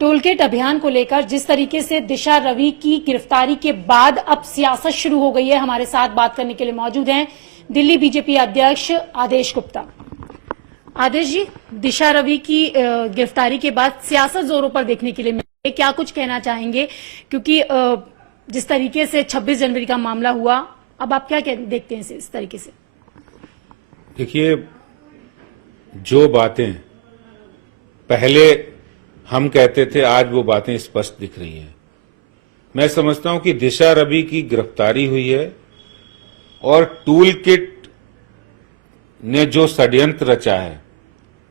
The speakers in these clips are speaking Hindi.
टोलगेट अभियान को लेकर जिस तरीके से दिशा रवि की गिरफ्तारी के बाद अब सियासत शुरू हो गई है, हमारे साथ बात करने के लिए मौजूद हैं दिल्ली बीजेपी अध्यक्ष आदेश गुप्ता। आदेश जी, दिशा रवि की गिरफ्तारी के बाद सियासत जोरों पर देखने के लिए मिली, क्या कुछ कहना चाहेंगे? क्योंकि जिस तरीके से 26 जनवरी का मामला हुआ, अब आप क्या देखते हैं इस तरीके से? देखिए, जो बातें पहले हम कहते थे आज वो बातें स्पष्ट दिख रही हैं। मैं समझता हूं कि दिशा रवि की गिरफ्तारी हुई है और टूल किट ने जो षड्यंत्र रचा है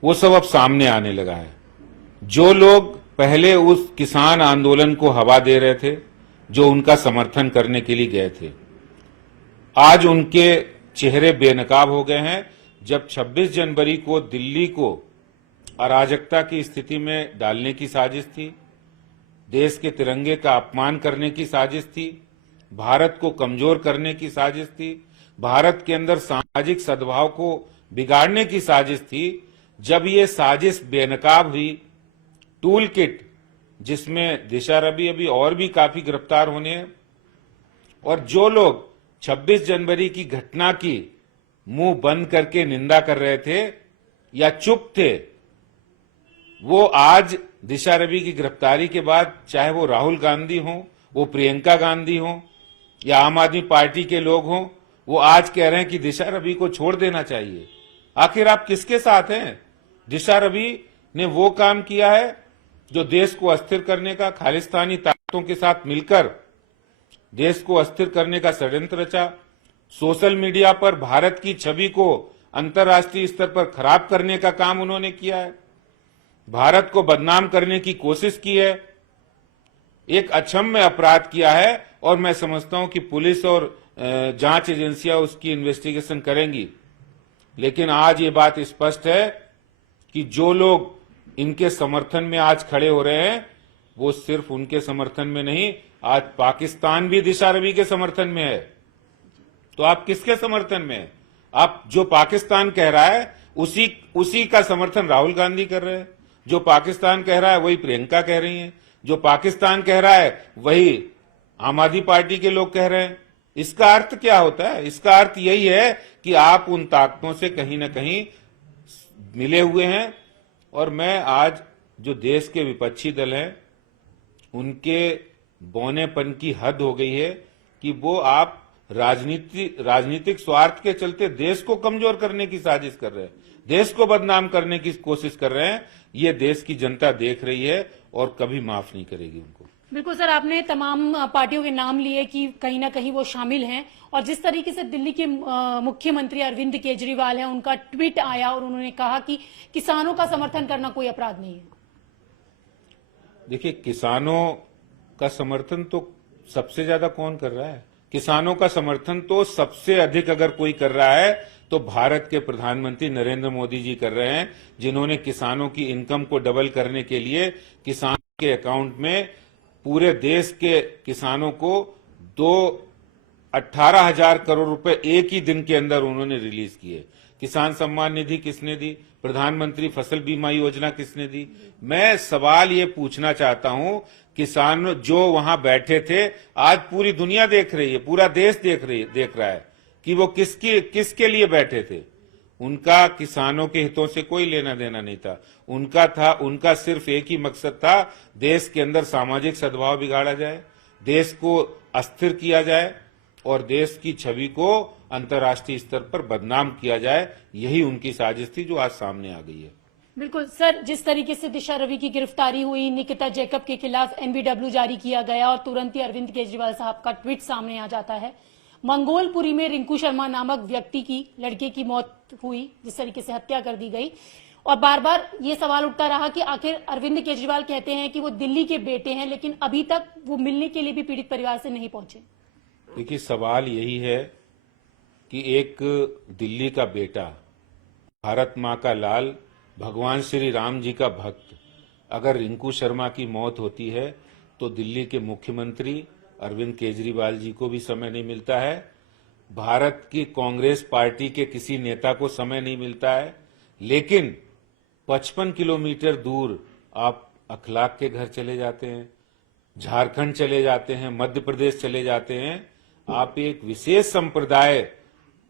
वो सब अब सामने आने लगा है। जो लोग पहले उस किसान आंदोलन को हवा दे रहे थे, जो उनका समर्थन करने के लिए गए थे, आज उनके चेहरे बेनकाब हो गए हैं। जब 26 जनवरी को दिल्ली को अराजकता की स्थिति में डालने की साजिश थी, देश के तिरंगे का अपमान करने की साजिश थी, भारत को कमजोर करने की साजिश थी, भारत के अंदर सामाजिक सद्भाव को बिगाड़ने की साजिश थी, जब ये साजिश बेनकाब हुई, टूल किट जिसमें दिशा रवि अभी और भी काफी गिरफ्तार होने हैं, और जो लोग 26 जनवरी की घटना की मुंह बंद करके निंदा कर रहे थे या चुप थे, वो आज दिशा रवि की गिरफ्तारी के बाद, चाहे वो राहुल गांधी हो, वो प्रियंका गांधी हो या आम आदमी पार्टी के लोग हों, वो आज कह रहे हैं कि दिशा रवि को छोड़ देना चाहिए। आखिर आप किसके साथ हैं? दिशा रवि ने वो काम किया है जो देश को अस्थिर करने का, खालिस्तानी ताकतों के साथ मिलकर देश को अस्थिर करने का षड्यंत्र रचा। सोशल मीडिया पर भारत की छवि को अंतर्राष्ट्रीय स्तर पर खराब करने का काम उन्होंने किया है, भारत को बदनाम करने की कोशिश की है, एक अक्षम्य अपराध किया है। और मैं समझता हूं कि पुलिस और जांच एजेंसियां उसकी इन्वेस्टिगेशन करेंगी। लेकिन आज ये बात स्पष्ट है कि जो लोग इनके समर्थन में आज खड़े हो रहे हैं, वो सिर्फ उनके समर्थन में नहीं, आज पाकिस्तान भी दिशा रवि के समर्थन में है। तो आप किसके समर्थन में हैं? आप जो पाकिस्तान कह रहा है उसी का समर्थन राहुल गांधी कर रहे हैं। जो पाकिस्तान कह रहा है वही प्रियंका कह रही हैं। जो पाकिस्तान कह रहा है वही आम आदमी पार्टी के लोग कह रहे हैं। इसका अर्थ क्या होता है? इसका अर्थ यही है कि आप उन ताकतों से कहीं ना कहीं मिले हुए हैं। और मैं आज जो देश के विपक्षी दल हैं उनके बौनेपन की हद हो गई है कि वो आप राजनीतिक स्वार्थ के चलते देश को कमजोर करने की साजिश कर रहे हैं, देश को बदनाम करने की कोशिश कर रहे हैं। ये देश की जनता देख रही है और कभी माफ नहीं करेगी उनको। बिल्कुल सर, आपने तमाम पार्टियों के नाम लिए कि कहीं ना कहीं वो शामिल हैं, और जिस तरीके से दिल्ली के मुख्यमंत्री अरविंद केजरीवाल हैं, उनका ट्वीट आया और उन्होंने कहा कि किसानों का समर्थन करना कोई अपराध नहीं है। देखिए, किसानों का समर्थन तो सबसे ज्यादा कौन कर रहा है? किसानों का समर्थन तो सबसे अधिक अगर कोई कर रहा है तो भारत के प्रधानमंत्री नरेंद्र मोदी जी कर रहे हैं, जिन्होंने किसानों की इनकम को डबल करने के लिए किसान के अकाउंट में पूरे देश के किसानों को 18,000 करोड़ रुपए एक ही दिन के अंदर उन्होंने रिलीज किए। किसान सम्मान निधि किसने दी? प्रधानमंत्री फसल बीमा योजना किसने दी? मैं सवाल ये पूछना चाहता हूं, किसान जो वहां बैठे थे, आज पूरी दुनिया देख रही है, पूरा देश देख रहा है कि वो किसके लिए बैठे थे। उनका किसानों के हितों से कोई लेना देना नहीं था। उनका सिर्फ एक ही मकसद था, देश के अंदर सामाजिक सद्भाव बिगाड़ा जाए, देश को अस्थिर किया जाए और देश की छवि को अंतर्राष्ट्रीय स्तर पर बदनाम किया जाए। यही उनकी साजिश थी जो आज सामने आ गई है। बिल्कुल सर, जिस तरीके से दिशा रवि की गिरफ्तारी हुई, निकिता जैकब के खिलाफ एनबीडब्ल्यू जारी किया गया और तुरंत ही अरविंद केजरीवाल साहब का ट्वीट सामने आ जाता है। मंगोलपुरी में रिंकू शर्मा नामक व्यक्ति की, लड़के की मौत हुई, जिस तरीके से हत्या कर दी गई, और बार बार ये सवाल उठता रहा कि आखिर अरविंद केजरीवाल कहते हैं कि वो दिल्ली के बेटे हैं, लेकिन अभी तक वो मिलने के लिए भी पीड़ित परिवार से नहीं पहुंचे। देखिए, सवाल यही है कि एक दिल्ली का बेटा, भारत मां का लाल, भगवान श्री राम जी का भक्त, अगर रिंकू शर्मा की मौत होती है तो दिल्ली के मुख्यमंत्री अरविंद केजरीवाल जी को भी समय नहीं मिलता है, भारत की कांग्रेस पार्टी के किसी नेता को समय नहीं मिलता है। लेकिन 55 किलोमीटर दूर आप अखलाक के घर चले जाते हैं, झारखंड चले जाते हैं, मध्य प्रदेश चले जाते हैं। आप एक विशेष संप्रदाय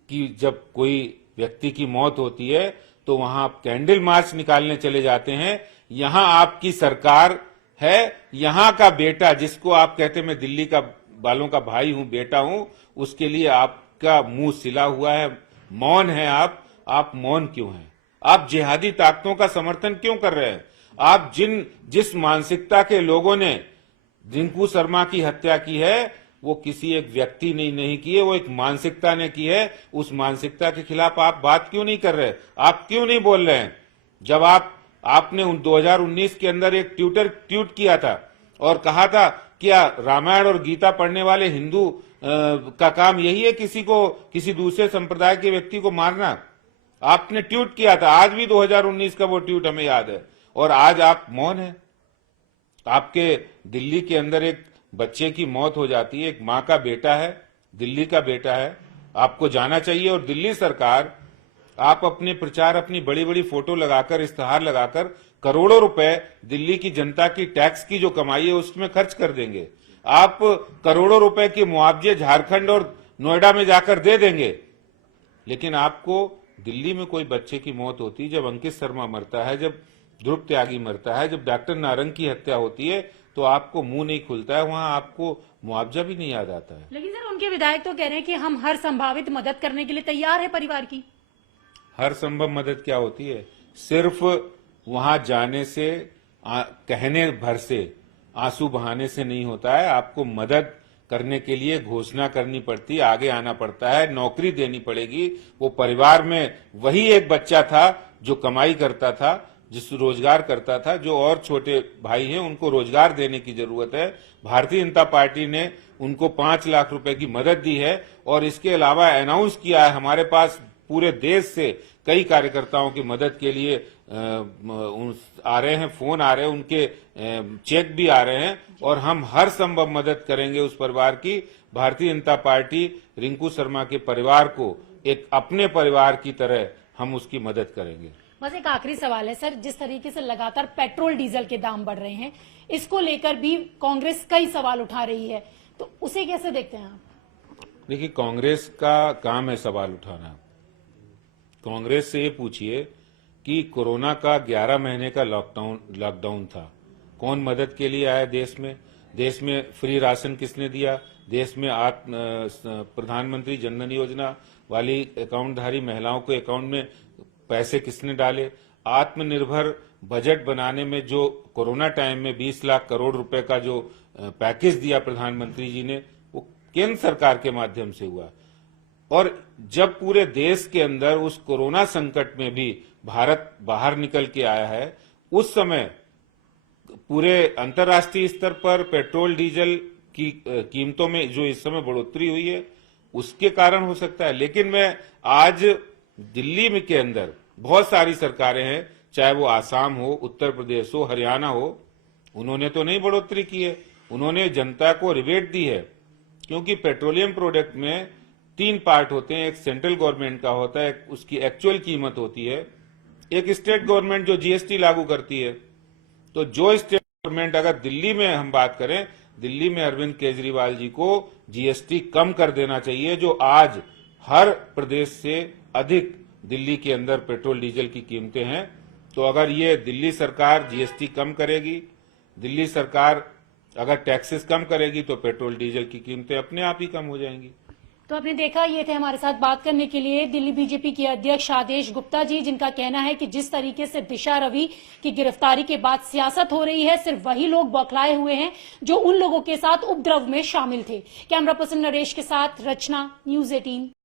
की जब कोई व्यक्ति की मौत होती है तो वहां आप कैंडल मार्च निकालने चले जाते हैं। यहां आपकी सरकार है, यहां का बेटा जिसको आप कहते मैं दिल्ली का बालों का भाई हूं, बेटा हूं, उसके लिए आपका मुंह सिला हुआ है, मौन है आप मौन क्यों हैं? आप जिहादी ताकतों का समर्थन क्यों कर रहे हैं? आप जिस मानसिकता के लोगों ने रिंकू शर्मा की हत्या की है वो किसी एक व्यक्ति ने नहीं की है, वो एक मानसिकता ने की है। उस मानसिकता के खिलाफ आप बात क्यों नहीं कर रहे? आप क्यों नहीं बोल रहे हैं? जब आपने 2019 के अंदर एक ट्वीट किया था और कहा था क्या रामायण और गीता पढ़ने वाले हिंदू का काम यही है किसी दूसरे संप्रदाय के व्यक्ति को मारना? आपने ट्वीट किया था, आज भी 2019 का वो ट्वीट हमें याद है, और आज आप मौन है। आपके दिल्ली के अंदर एक बच्चे की मौत हो जाती है, एक मां का बेटा है, दिल्ली का बेटा है, आपको जाना चाहिए। और दिल्ली सरकार, आप अपने प्रचार, अपनी बड़ी बड़ी फोटो लगाकर, इश्तेहार लगाकर करोड़ों रुपए दिल्ली की जनता की टैक्स की जो कमाई है उसमें खर्च कर देंगे। आप करोड़ों रुपए के मुआवजे झारखंड और नोएडा में जाकर दे देंगे, लेकिन आपको दिल्ली में कोई बच्चे की मौत होती है, जब अंकित शर्मा मरता है, जब ध्रुव त्यागी मरता है, जब डॉक्टर नारंग की हत्या होती है, तो आपको मुंह नहीं खुलता है, वहां आपको मुआवजा भी नहीं याद आता है। लेकिन सर उनके विधायक तो कह रहे हैं कि हम हर संभावित मदद करने के लिए तैयार है परिवार की। हर संभव मदद क्या होती है? सिर्फ वहां जाने से, कहने भर से, आंसू बहाने से नहीं होता है। आपको मदद करने के लिए घोषणा करनी पड़ती है, आगे आना पड़ता है, नौकरी देनी पड़ेगी। वो परिवार में वही एक बच्चा था जो कमाई करता था, जिस रोजगार करता था, जो और छोटे भाई हैं उनको रोजगार देने की जरूरत है। भारतीय जनता पार्टी ने उनको 5 लाख रुपए की मदद दी है, और इसके अलावा अनाउंस किया है, हमारे पास पूरे देश से कई कार्यकर्ताओं की मदद के लिए आ रहे हैं, फोन आ रहे हैं, उनके चेक भी आ रहे हैं, और हम हर संभव मदद करेंगे उस परिवार की। भारतीय जनता पार्टी रिंकू शर्मा के परिवार को एक अपने परिवार की तरह हम उसकी मदद करेंगे। बस एक आखिरी सवाल है सर, जिस तरीके से लगातार पेट्रोल डीजल के दाम बढ़ रहे हैं, इसको लेकर भी कांग्रेस कई सवाल उठा रही है, तो उसे कैसे देखते हैं आप? देखिए, कांग्रेस का काम है सवाल उठाना। कांग्रेस से ये पूछिए कि कोरोना का 11 महीने का लॉकडाउन था, कौन मदद के लिए आया देश में फ्री राशन किसने दिया? देश में प्रधानमंत्री जनधन योजना वाली अकाउंटधारी महिलाओं के अकाउंट में पैसे किसने डाले? आत्मनिर्भर बजट बनाने में जो कोरोना टाइम में 20 लाख करोड़ रुपए का जो पैकेज दिया प्रधानमंत्री जी ने, वो केंद्र सरकार के माध्यम से हुआ। और जब पूरे देश के अंदर उस कोरोना संकट में भी भारत बाहर निकल के आया है, उस समय पूरे अंतर्राष्ट्रीय स्तर पर पेट्रोल डीजल की कीमतों में जो इस समय बढ़ोतरी हुई है, उसके कारण हो सकता है। लेकिन मैं आज दिल्ली में के अंदर बहुत सारी सरकारें हैं, चाहे वो आसाम हो, उत्तर प्रदेश हो, हरियाणा हो, उन्होंने तो नहीं बढ़ोतरी की है, उन्होंने जनता को रिबेट दी है। क्योंकि पेट्रोलियम प्रोडक्ट में 3 पार्ट होते हैं, एक सेंट्रल गवर्नमेंट का होता है, उसकी एक्चुअल कीमत होती है, एक स्टेट गवर्नमेंट जो जीएसटी लागू करती है। तो जो स्टेट गवर्नमेंट, अगर दिल्ली में हम बात करें, दिल्ली में अरविंद केजरीवाल जी को जीएसटी कम कर देना चाहिए, जो आज हर प्रदेश से अधिक दिल्ली के अंदर पेट्रोल डीजल की कीमतें हैं। तो अगर ये दिल्ली सरकार जीएसटी कम करेगी, दिल्ली सरकार अगर टैक्सेस कम करेगी, तो पेट्रोल डीजल की कीमतें अपने आप ही कम हो जाएंगी। तो आपने देखा, ये थे हमारे साथ बात करने के लिए दिल्ली बीजेपी के अध्यक्ष आदेश गुप्ता जी, जिनका कहना है कि जिस तरीके से दिशा रवि की गिरफ्तारी के बाद सियासत हो रही है, सिर्फ वही लोग बौखलाए हुए हैं जो उन लोगों के साथ उपद्रव में शामिल थे। कैमरा पर्सन नरेश के साथ रचना, न्यूज़ 18।